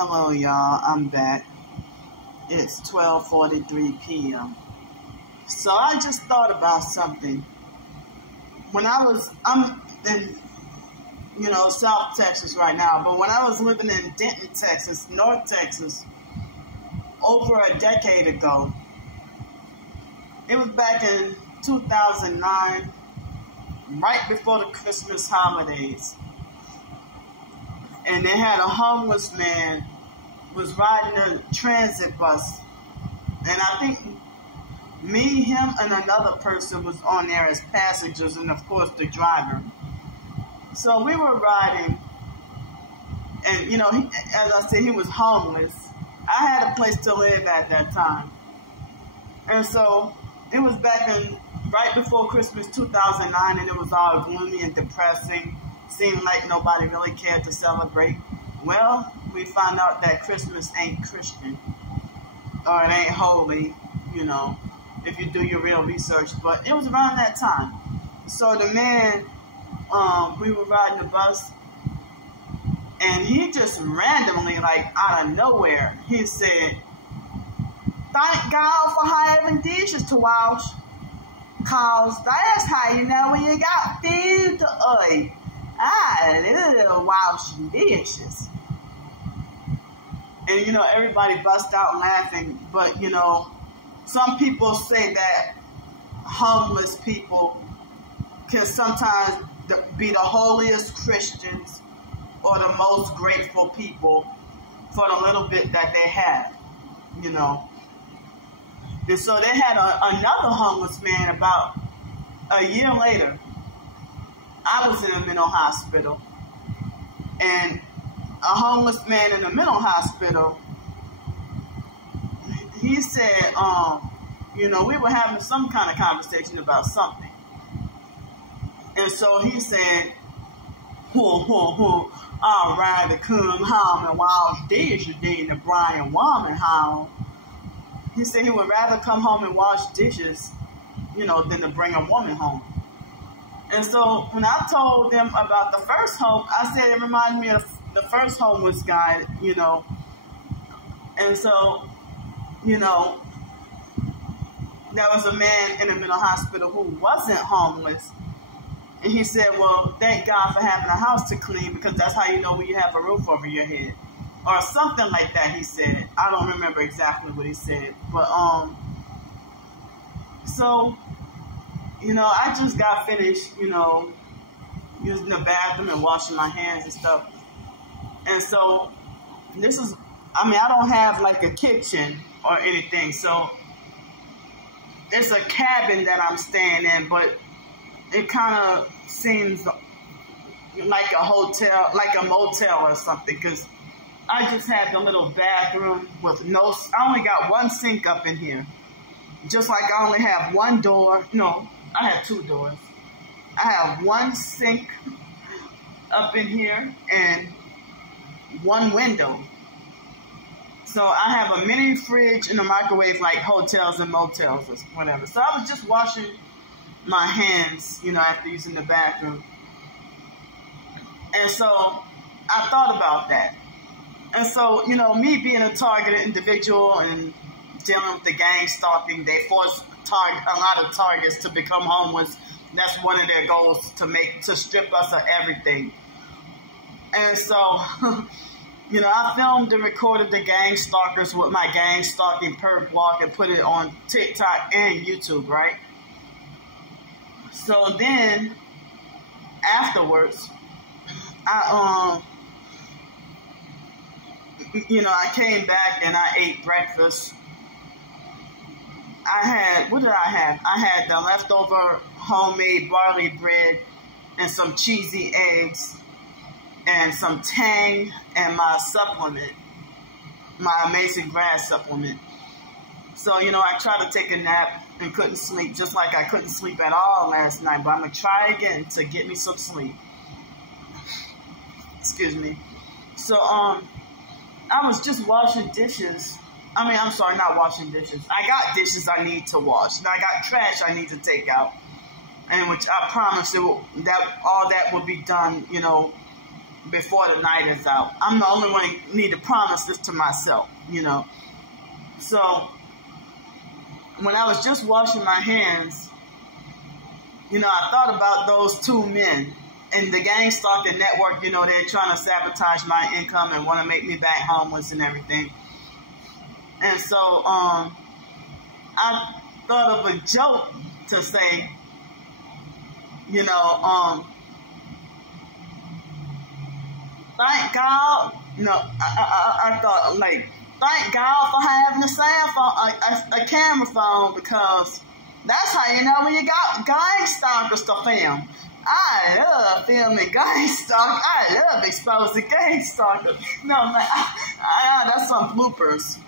Hello, y'all. I'm back. It's 12:43 p.m. So I just thought about something. I'm in, South Texas right now, but when I was living in Denton, Texas, North Texas, over a decade ago, it was back in 2009, right before the Christmas holidays. And they had a homeless man was riding a transit bus. And I think me, him, and another person was on there as passengers, and of course the driver. So we were riding, and as I said, he was homeless. I had a place to live at that time. And so it was back in right before Christmas 2009, and it was all gloomy and depressing. Seemed like nobody really cared to celebrate. Well, we found out that Christmas ain't Christian, or it ain't holy, if you do your real research. But it was around that time. So the man, we were riding the bus, and he just randomly, like out of nowhere, he said, "Thank God for having dishes to wash, 'cause that's how you know when you got food to eat. I love washing dishes." And, everybody bust out laughing. But, some people say that homeless people can sometimes be the holiest Christians or the most grateful people for the little bit that they have, And so they had another homeless man about a year later. I was in a mental hospital, and a homeless man in a mental hospital, he said, we were having some kind of conversation about something. And so he said, I'd rather come home and wash dishes than to bring a woman home. He said he would rather come home and wash dishes, than to bring a woman home. And so when I told them about the first home, I said it reminds me of the first homeless guy, And so, there was a man in a mental hospital who wasn't homeless. And he said, well, thank God for having a house to clean, because that's how you know when you have a roof over your head. Or something like that, he said. I don't remember exactly what he said. But, so, I just got finished, using the bathroom and washing my hands and stuff. And so I don't have like a kitchen or anything. So it's a cabin that I'm staying in, but it kind of seems like a hotel, like a motel or something, because I just had the little bathroom with I only got one sink up in here. Just like I only have one door. No, I have two doors. I have one sink up in here and one window. So I have a mini fridge and a microwave like hotels and motels or whatever. So I was just washing my hands, after using the bathroom. And so I thought about that. And so, me being a targeted individual and dealing with the gang stalking, they force a lot of targets to become homeless. That's one of their goals, to strip us of everything. And so, I filmed and recorded the gang stalkers with my gang stalking perp walk and put it on TikTok and YouTube, right? So then, afterwards, I came back and I ate breakfast. What did I have? I had the leftover homemade barley bread and some cheesy eggs and some Tang and my supplement, my Amazing Grass supplement. So, I tried to take a nap and couldn't sleep, just like I couldn't sleep at all last night, but I'm going to try again to get me some sleep. Excuse me. So, I was just washing dishes. I'm sorry, not washing dishes. I got dishes I need to wash. And I got trash I need to take out. And which I promised all that would be done, before the night is out. I'm the only one who need to promise this to myself, you know. So when I was just washing my hands, you know, I thought about those two men in the gang stalking network. You know, they're trying to sabotage my income and want to make me back homeless and everything. And so I thought of a joke to say, you know, thank God. No, I thought, like, thank God for having a cell phone, a camera phone, because that's how you know when you got gang stalkers to film. I love filming gang stalkers. I love exposing gang stalkers. No, man, that's some bloopers.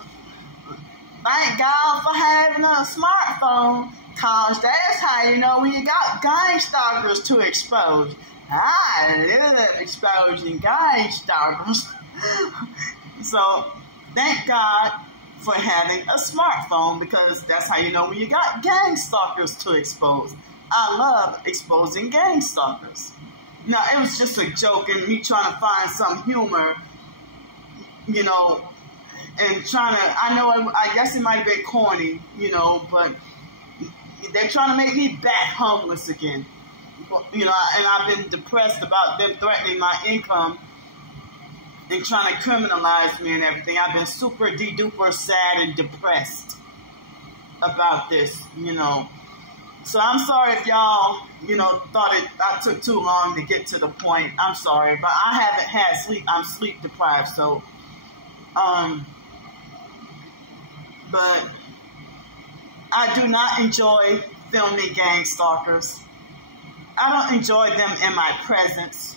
Thank God for having a smartphone, cause that's how you know when you got gang stalkers to expose. I love exposing gang stalkers. So, thank God for having a smartphone, because that's how you know when you got gang stalkers to expose. I love exposing gang stalkers. Now, it was just a joke and me trying to find some humor, you know, and trying to, I guess it might have been corny, you know, but they're trying to make me back homeless again. You know, and I've been depressed about them threatening my income and trying to criminalize me and everything. I've been super de-duper sad and depressed about this, you know. So I'm sorry if y'all, you know, thought I took too long to get to the point. I'm sorry, but I haven't had sleep. I'm sleep deprived, so, but I do not enjoy filming gang stalkers. I don't enjoy them in my presence,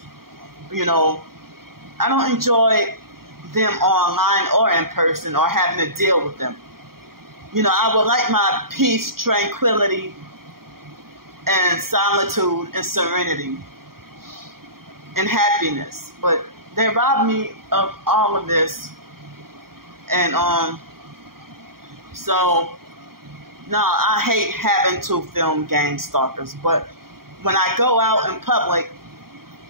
you know. I don't enjoy them online or in person or having to deal with them. You know, I would like my peace, tranquility, and solitude and serenity and happiness. But they robbed me of all of this. And so no, I hate having to film gang stalkers. But when I go out in public,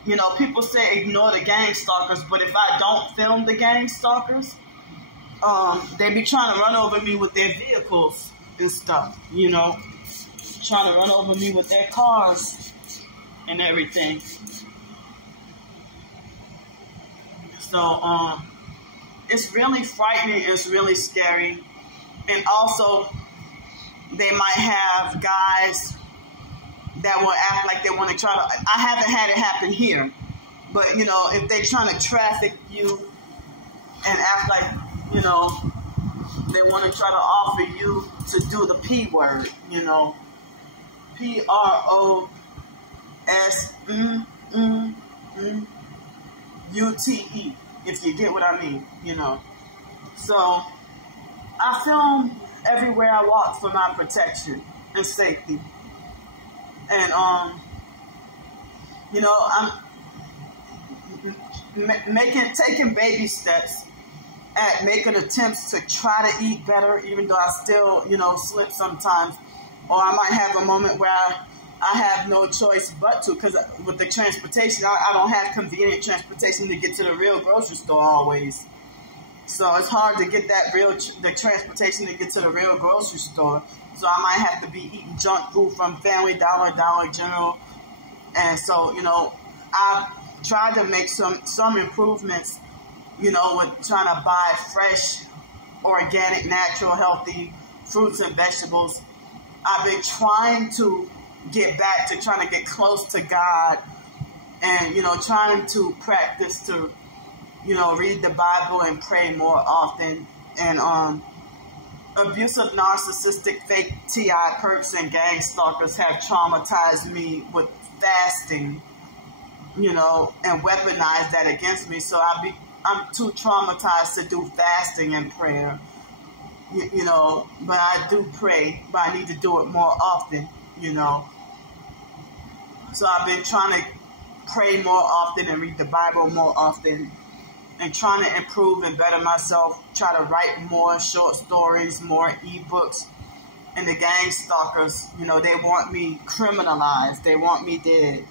you know, people say ignore the gang stalkers, but if I don't film the gang stalkers, they be trying to run over me with their vehicles and stuff, you know, trying to run over me with their cars and everything. So, it's really frightening, it's really scary, and also, they might have guys that will act like they want to try to, I haven't had it happen here, but, you know, if they're trying to traffic you and act like, you know, they want to try to offer you to do the P word, you know, PROSUTE, if you get what I mean, you know. So, I film everywhere I walk for my protection and safety. And, you know, I'm taking baby steps at making attempts to try to eat better, even though I still, you know, slip sometimes. Or I might have a moment where I have no choice but to, because with the transportation, I don't have convenient transportation to get to the real grocery store always. So it's hard to get the transportation to get to the real grocery store. So I might have to be eating junk food from Family Dollar, Dollar General. And so, you know, I've tried to make some improvements, you know, with trying to buy fresh, organic, natural, healthy fruits and vegetables. I've been trying to get back to trying to get close to God and, you know, trying to practice to, you know, read the Bible and pray more often. And abusive, narcissistic, fake TI perps and gang stalkers have traumatized me with fasting, you know, and weaponized that against me. So I'm too traumatized to do fasting and prayer, you know, but I do pray, but I need to do it more often, you know. So I've been trying to pray more often and read the Bible more often and trying to improve and better myself, try to write more short stories, more ebooks. And the gang stalkers, you know, they want me criminalized. They want me dead.